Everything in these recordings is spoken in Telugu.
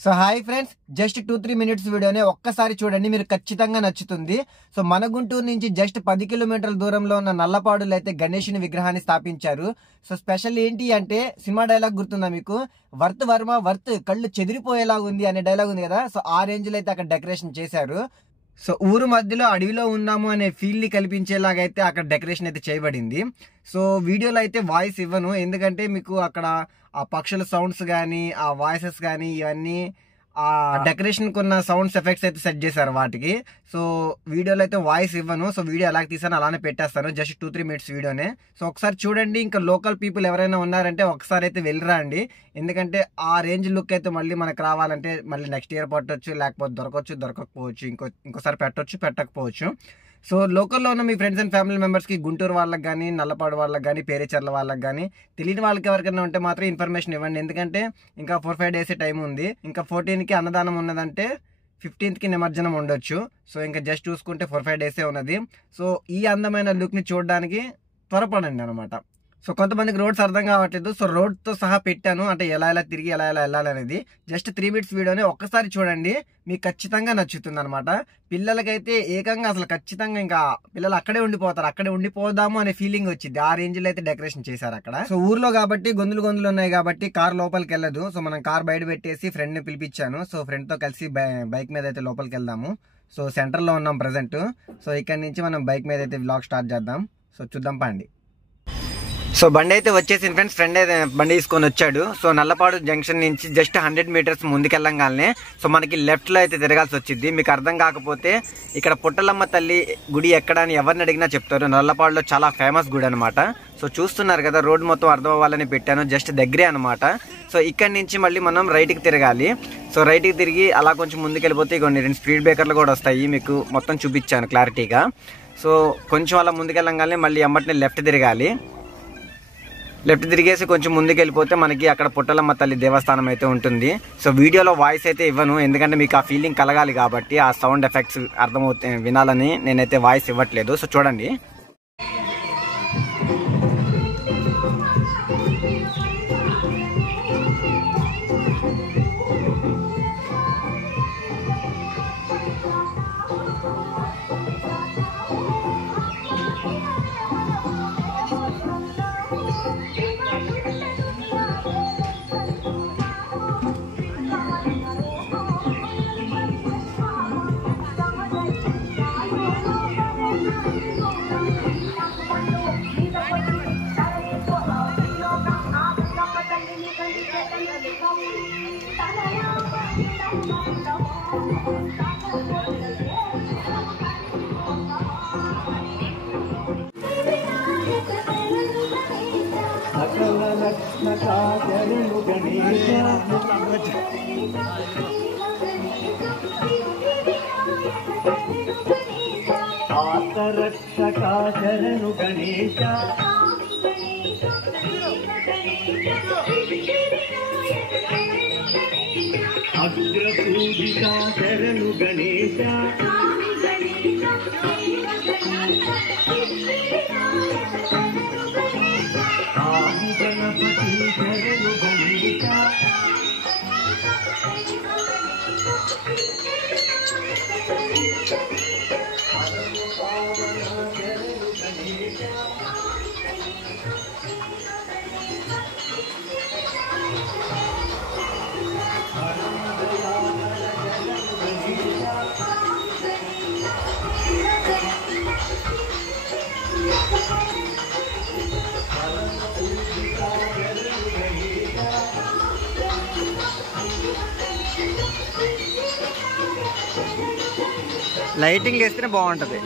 So hi friends, just 2-3 minutes వీడియోనే ఒక్కసారి చూడండి, మీరు ఖచ్చితంగా నచ్చుతుంది. సో మన గుంటూరు నుంచి జస్ట్ 10 కిలోమీటర్ల దూరంలో ఉన్న నల్లపాడులో అయితే గణేశుని విగ్రహాన్ని స్థాపించారు. సో స్పెషల్ ఏంటి అంటే, సినిమా డైలాగ్ గుర్తుందా మీకు? వర్త్ వర్మ వర్త్ కళ్ళు చెదిరిపోయేలా ఉంది అనే డైలాగ్ ఉంది కదా. సో ఆ రేంజ్ లో అయితే అక్కడ డెకరేషన్ చేశారు. సో ఊరు మధ్యలో అడవిలో ఉన్నాము అనే ఫీల్ ని కల్పించేలాగైతే అక్కడ డెకరేషన్ అయితే చేయబడింది. సో వీడియోలో అయితే వాయిస్ ఇవ్వను, ఎందుకంటే మీకు అక్కడ ఆ పక్షుల సౌండ్స్ కానీ ఆ వాయిసెస్ కానీ ఇవన్నీ ఆ డెకరేషన్ కొన్న సౌండ్స్ ఎఫెక్ట్స్ అయితే సెట్ చేశారు వాటికి. సో వీడియోలో అయితే వాయిస్ ఇవ్వను. సో వీడియో ఎలా తీసాను అలానే పెట్టేస్తాను, జస్ట్ 2-3 మినిట్స్ వీడియోనే. సో ఒకసారి చూడండి. ఇంకా లోకల్ పీపుల్ ఎవరైనా ఉన్నారంటే ఒకసారి అయితే వెళ్ళిరా అండి, ఎందుకంటే ఆ రేంజ్ లుక్ అయితే మళ్ళీ మనకు రావాలంటే మళ్ళీ నెక్స్ట్ ఇయర్ పట్టొచ్చు, లేకపోతే దొరకకపోవచ్చు, ఇంకోసారి పెట్టకపోవచ్చు. సో లోకల్లో ఉన్న మీ ఫ్రెండ్స్ అండ్ ఫ్యామిలీ మెంబర్స్కి, గుంటూరు వాళ్ళకి కానీ, నల్లపాడు వాళ్ళకి కానీ, పేరేచర్ల వాళ్ళకి కానీ, తెలియని వాళ్ళకి ఎవరికైనా ఉంటే మాత్రం ఇన్ఫర్మేషన్ ఇవ్వండి. ఎందుకంటే ఇంకా 4-5 డేస్ టైం ఉంది. ఇంకా 14కి అన్నదానం ఉన్నదంటే 15కి నిమజ్జనం ఉండొచ్చు. సో ఇంకా జస్ట్ చూసుకుంటే 4-5 డేసే ఉన్నది. సో ఈ అందమైన లుక్ని చూడడానికి త్వరపడండి అనమాట. సో కొంతమందికి రోడ్స్ అర్థం కావట్లేదు, సో రోడ్తో సహా పెట్టాను, అంటే ఎలా తిరిగి ఎలా వెళ్ళాలనేది. జస్ట్ 3 మినిట్స్ వీడియోని ఒక్కసారి చూడండి, మీకు ఖచ్చితంగా నచ్చుతుంది అనమాట. పిల్లలకైతే ఏకంగా అసలు ఖచ్చితంగా ఇంకా పిల్లలు అక్కడే ఉండిపోతారు, అక్కడే ఉండిపోదాము అనే ఫీలింగ్ వచ్చింది. ఆ రేంజ్ లో అయితే డెకరేషన్ చేశారు అక్కడ. సో ఊర్లో కాబట్టి గొంతులు ఉన్నాయి కాబట్టి కార్ లోపలికి వెళ్ళదు. సో మనం కార్ బయట పెట్టేసి ఫ్రెండ్ ని పిలిపించాను. సో ఫ్రెండ్ తో కలిసి బైక్ మీద అయితే లోపలికి వెళ్దాము. సో సెంటర్ లో ఉన్నాం ప్రెసెంట్. సో ఇక్కడ నుంచి మనం బైక్ మీద అయితే వ్లాగ్ స్టార్ట్ చేద్దాం. సో చూద్దాం పండి. సో బండి అయితే వచ్చేసింది ఫ్రెండ్స్, ఫ్రెండ్ అయితే బండి తీసుకొని వచ్చాడు. సో నల్లపాడు జంక్షన్ నుంచి జస్ట్ 100 మీటర్స్ ముందుకెళ్ళంగానే సో మనకి లెఫ్ట్ లో అయితే తిరగాల్సి వచ్చింది. మీకు అర్థం కాకపోతే ఇక్కడ పుట్టలమ్మ తల్లి గుడి ఎక్కడ అని ఎవరిని అడిగినా చెప్తారు. నల్లపాడులో చాలా ఫేమస్ గుడి అనమాట. సో చూస్తున్నారు కదా, రోడ్ మొత్తం అర్థం అవ్వాలని పెట్టాను, జస్ట్ దగ్గరే అనమాట. సో ఇక్కడి నుంచి మళ్ళీ మనం రైట్కి తిరగాలి. సో రైట్కి తిరిగి అలా కొంచెం ముందుకెళ్ళిపోతే కొన్ని 2 స్పీడ్ బ్రేకర్లు కూడా వస్తాయి, మీకు మొత్తం చూపించాను క్లారిటీగా. సో కొంచెం అలా ముందుకెళ్ళంగానే మళ్ళీ ఎమ్మటిని లెఫ్ట్ తిరగాలి. లెఫ్ట్ తిరిగేసి కొంచెం ముందుకు వెళ్ళిపోతే మనకి అక్కడ పుట్టలమ్మ తల్లి దేవస్థానం అయితే ఉంటుంది. సో వీడియోలో వాయిస్ అయితే ఇవ్వను, ఎందుకంటే మీకు ఆ ఫీలింగ్ కలగాలి కాబట్టి, ఆ సౌండ్ ఎఫెక్ట్స్ అర్థమవుతాయి వినాలని నేనైతే వాయిస్ ఇవ్వట్లేదు. సో చూడండి. ఆకరక్షకా శరణు గణేశ, అగ్రపూజితా శరణు గణేశ, ఆది గణపతి శరణు గణేశ, లైటింగ్ వేస్తేనే బాగుంటది.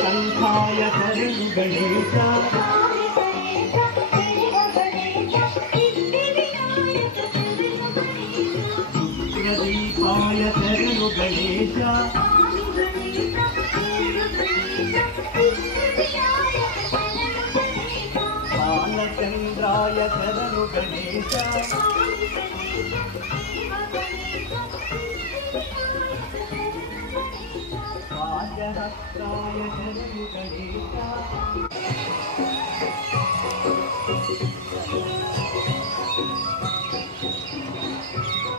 కన్న నీలకంఠాయ శరణు గణేశ రుద్రదీపాయ శరణు గణేశ బాలచంద్రాయ శరణు గణేశ రాజహస్రాయ శరణు గణేశ